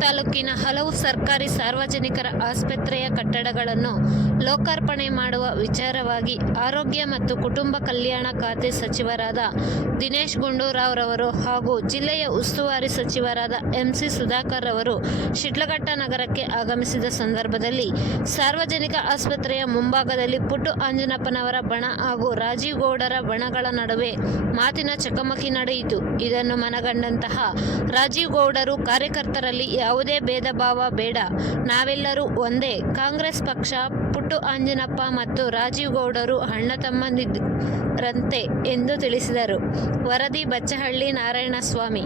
ತಾಲೂಕಿನ ಹಲವು ಸರ್ಕಾರಿ ಸಾರ್ವಜನಿಕರ ಆಸ್ಪತ್ರೆಯ ಕಟ್ಟಡಗಳನ್ನು ಲೋಕಾರ್ಪಣೆ ಮಾಡುವ ವಿಚಾರವಾಗಿ ಆರೋಗ್ಯ ಮತ್ತು ಕುಟುಂಬ ಕಲ್ಯಾಣ ಖಾತೆ ಸಚಿವರಾದ ದಿನೇಶ್ ಗುಂಡೂರಾವ್ ರವರು ಹಾಗೂ ಜಿಲ್ಲೆಯ ಉಸ್ತುವಾರಿ ಸಚಿವರಾದ ಎಂಸಿ ಸುಧಾಕರ್ ರವರು ಶಿಡ್ಲಘಟ್ಟ ನಗರಕ್ಕೆ ಆಗಮಿಸಿದ ಸಂದರ್ಭದಲ್ಲಿ ಸಾರ್ವಜನಿಕ ಆಸ್ಪತ್ರೆಯ ಮುಂಭಾಗದಲ್ಲಿ ಪುಟ್ಟು ಆಂಜನಪ್ಪನವರ ಬಣ ಹಾಗೂ ರಾಜೀವ್ ಗೌಡರ ಬಣಗಳ ನಡುವೆ ಮಾತಿನ ಚಕಮಕಿ ನಡೆಯಿತು. ಇದನ್ನು ಮನಗಂಡಂತಹ ರಾಜೀವ್ ಗೌಡರು ಕಾರ್ಯಕರ್ತರಲ್ಲಿ ಯಾವುದೇ ಭೇದ ಭಾವ ಬೇಡ. ನಾವೆಲ್ಲರೂ ಒಂದೇ. ಕಾಂಗ್ರೆಸ್ ಪಕ್ಷ, ಪುಟ್ಟು ಆಂಜನಪ್ಪ ಮತ್ತು ರಾಜೀವ್ ಗೌಡರು ಅಣ್ಣ ತಮ್ಮಂದಿರಂತೆ ಎಂದು ತಿಳಿಸಿದರು. ವರದಿ ಬಚ್ಚಹಳ್ಳಿ ನಾರಾಯಣಸ್ವಾಮಿ.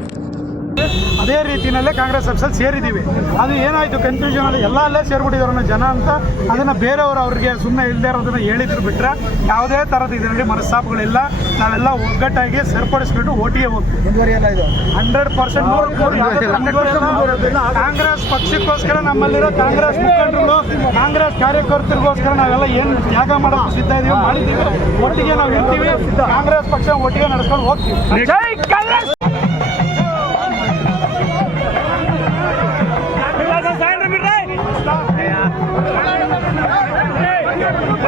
ಅದೇ ರೀತಿಯಲ್ಲೇ ಕಾಂಗ್ರೆಸ್ ಪಕ್ಷದಲ್ಲಿ ಸೇರಿದ್ದೀವಿ. ಅದು ಏನಾಯಿತು? ಕನ್ಫ್ಯೂಷನ್ ಅಲ್ಲಿ ಎಲ್ಲ ಅಲ್ಲೇ ಸೇರ್ಬಿಟ್ಟಿದ್ದಾರೆ ಅನ್ನೋ ಜನ ಅಂತ ಅದನ್ನು ಬೇರೆಯವರು ಅವ್ರಿಗೆ ಸುಮ್ಮನೆ ಇಲ್ಲದೆ ಇರೋದನ್ನು ಹೇಳಿದ್ರು ಬಿಟ್ಟರೆ ಯಾವುದೇ ಥರದ ಇದರಲ್ಲಿ ಮನಸ್ತಾಪಗಳಿಲ್ಲ. ನಾವೆಲ್ಲ ಒಗ್ಗಟ್ಟಾಗಿ ಸೇರ್ಪಡಿಸ್ಬಿಟ್ಟು ಓಟಿಗೆ ಹೋಗ್ತೀವಿ. ಹಂಡ್ರೆಡ್ ಪರ್ಸೆಂಟ್ ಕಾಂಗ್ರೆಸ್ ಪಕ್ಷಕ್ಕೋಸ್ಕರ ನಮ್ಮಲ್ಲಿರೋ ಕಾಂಗ್ರೆಸ್ ಮುಖಂಡರು ಕಾಂಗ್ರೆಸ್ ಕಾರ್ಯಕರ್ತರಿಗೋಸ್ಕರ ನಾವೆಲ್ಲ ಏನು ತ್ಯಾಗ ಮಾಡೋದು ಸಿದ್ಧ ಇದೀವಿ ಮಾಡಿದ್ದೀವಿ. ಒಟ್ಟಿಗೆ ನಾವು ಇರ್ತೀವಿ. ಕಾಂಗ್ರೆಸ್ ಪಕ್ಷ ಒಟ್ಟಿಗೆ ನಡೆಸ್ಕೊಂಡು ಹೋಗ್ತೀವಿ. Hey!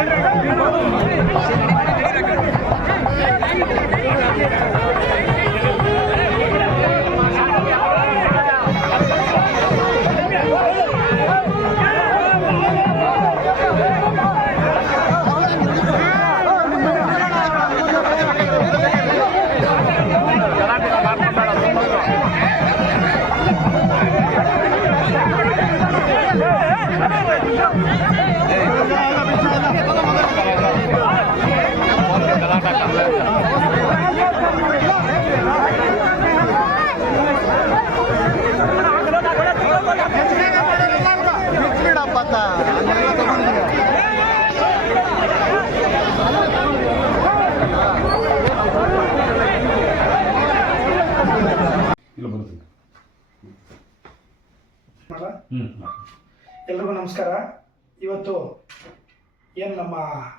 ಮಾಡ ಹ್ಞೂ ಎಲ್ರಿಗೂ ನಮಸ್ಕಾರ. ಇವತ್ತು ಏನು ನಮ್ಮ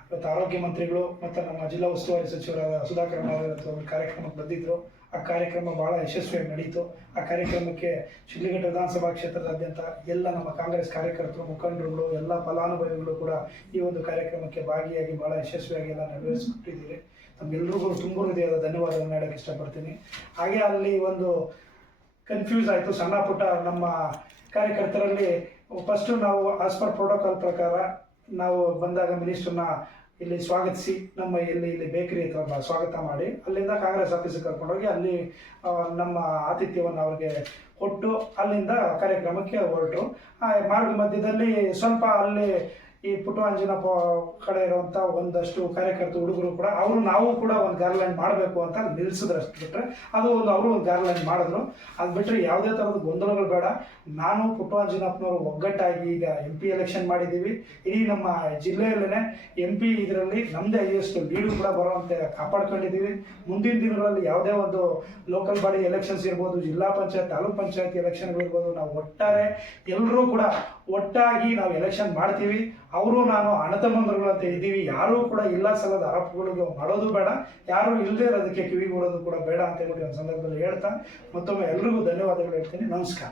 ಇವತ್ತು ಆರೋಗ್ಯ ಮಂತ್ರಿಗಳು ಮತ್ತು ನಮ್ಮ ಜಿಲ್ಲಾ ಉಸ್ತುವಾರಿ ಸಚಿವರಾದ ಸುಧಾಕರ್ ಅವರು ಒಂದು ಕಾರ್ಯಕ್ರಮಕ್ಕೆ ಬಂದಿದ್ದರು ಆ ಕಾರ್ಯಕ್ರಮ ಭಾಳ ಯಶಸ್ವಿಯಾಗಿ ನಡೀತು. ಆ ಕಾರ್ಯಕ್ರಮಕ್ಕೆ ಶಿಡ್ಲಿಘಟ್ಟ ವಿಧಾನಸಭಾ ಕ್ಷೇತ್ರದಾದ್ಯಂತ ಎಲ್ಲ ನಮ್ಮ ಕಾಂಗ್ರೆಸ್ ಕಾರ್ಯಕರ್ತರು ಮುಖಂಡರುಗಳು ಎಲ್ಲ ಫಲಾನುಭವಿಗಳು ಕೂಡ ಈ ಒಂದು ಕಾರ್ಯಕ್ರಮಕ್ಕೆ ಭಾಗಿಯಾಗಿ ಭಾಳ ಯಶಸ್ವಿಯಾಗಿ ಎಲ್ಲ ನೆರವೇರಿಸಿಕೊಟ್ಟಿದ್ದೀರಿ. ನಮ್ಗೆಲ್ರಿಗೂ ತುಂಬ ಹೃದಯದ ಧನ್ಯವಾದಗಳನ್ನು ಹೇಳೋಕ್ಕೆ ಇಷ್ಟಪಡ್ತೀನಿ. ಹಾಗೆ ಅಲ್ಲಿ ಒಂದು ಕನ್ಫ್ಯೂಸ್ ಆಯಿತು. ಸಣ್ಣ ಪುಟ್ಟ ನಮ್ಮ ಕಾರ್ಯಕರ್ತರಲ್ಲಿ ಫಸ್ಟ್ ನಾವು ಆಸ್ ಪರ್ ಪ್ರೋಟೋಕಾಲ್ ಪ್ರಕಾರ ನಾವು ಬಂದಾಗ ಮಿನಿಸ್ಟರ್ನ ಇಲ್ಲಿ ಸ್ವಾಗತಿಸಿ, ನಮ್ಮ ಇಲ್ಲಿ ಇಲ್ಲಿ ಬೇಕರಿ ಹತ್ರ ಸ್ವಾಗತ ಮಾಡಿ, ಅಲ್ಲಿಂದ ಕಾಂಗ್ರೆಸ್ ಆಫೀಸಿಗೆ ಕರ್ಕೊಂಡೋಗಿ ಅಲ್ಲಿ ನಮ್ಮ ಆತಿಥ್ಯವನ್ನು ಅವ್ರಿಗೆ ಕೊಟ್ಟು ಅಲ್ಲಿಂದ ಕಾರ್ಯಕ್ರಮಕ್ಕೆ ಹೊರಟು. ಮಾರ್ಗ ಮಧ್ಯದಲ್ಲಿ ಸ್ವಲ್ಪ ಅಲ್ಲಿ ಈ ಪುಟ್ಟವಂಜನಪ್ಪ ಕಡೆ ಇರುವಂಥ ಒಂದಷ್ಟು ಕಾರ್ಯಕರ್ತ ಹುಡುಗರು ಕೂಡ, ಅವರು ನಾವು ಕೂಡ ಒಂದು ಗಾರ್ಲ್ಯಾಂಡ್ ಮಾಡಬೇಕು ಅಂತ ನಿಲ್ಲಿಸಿದ್ರು ಅಷ್ಟು ಬಿಟ್ಟರೆ ಅದು ಒಂದು ಅವರು ಒಂದು ಗಾರ್ಲ್ಯಾಂಡ್ ಮಾಡಿದ್ರು. ಅದು ಬಿಟ್ಟರೆ ಯಾವುದೇ ಥರದ ಗೊಂದಲಗಳು ಬೇಡ. ನಾನು ಪುಟ್ಟವಂಜನಪ್ಪನವರು ಒಗ್ಗಟ್ಟಾಗಿ ಈಗ ಎಂ ಪಿ ಎಲೆಕ್ಷನ್ ಮಾಡಿದ್ದೀವಿ. ಇಡೀ ನಮ್ಮ ಜಿಲ್ಲೆಯಲ್ಲೇ ಎಂ ಪಿ ಇದರಲ್ಲಿ ನಮ್ಮದೇ ಹೈಯೆಸ್ಟ್ ಲೀಡು ಕೂಡ ಬರುವಂತೆ ಕಾಪಾಡ್ಕೊಂಡಿದ್ದೀವಿ. ಮುಂದಿನ ದಿನಗಳಲ್ಲಿ ಯಾವುದೇ ಒಂದು ಲೋಕಲ್ ಬಾಡಿ ಎಲೆಕ್ಷನ್ಸ್ ಇರ್ಬೋದು, ಜಿಲ್ಲಾ ಪಂಚಾಯತ್, ತಾಲೂಕ್ ಪಂಚಾಯತ್ ಎಲೆಕ್ಷನ್ಗಳಿರ್ಬೋದು ನಾವು ಒಟ್ಟಾರೆ ಎಲ್ಲರೂ ಕೂಡ ಒಟ್ಟಾಗಿ ನಾವು ಎಲೆಕ್ಷನ್ ಮಾಡ್ತೀವಿ. ಅವರು ನಾನು ಅಂತ ಇದ್ದೀವಿ. ಯಾರೂ ಕೂಡ ಇಲ್ಲ ಸಲದ ಆರೋಪಗಳಿಗೆ ಮಾಡೋದು ಬೇಡ. ಯಾರು ಇಲ್ಲದೆ ಇರೋದಕ್ಕೆ ಕಿವಿಗೊಡೋದು ಕೂಡ ಬೇಡ ಅಂತ ಹೇಳ್ಬಿಟ್ಟು ಒಂದು ಸಂದರ್ಭದಲ್ಲಿ ಹೇಳ್ತಾ ಮತ್ತೊಮ್ಮೆ ಎಲ್ರಿಗೂ ಧನ್ಯವಾದಗಳು ಹೇಳ್ತೀನಿ. ನಮಸ್ಕಾರ.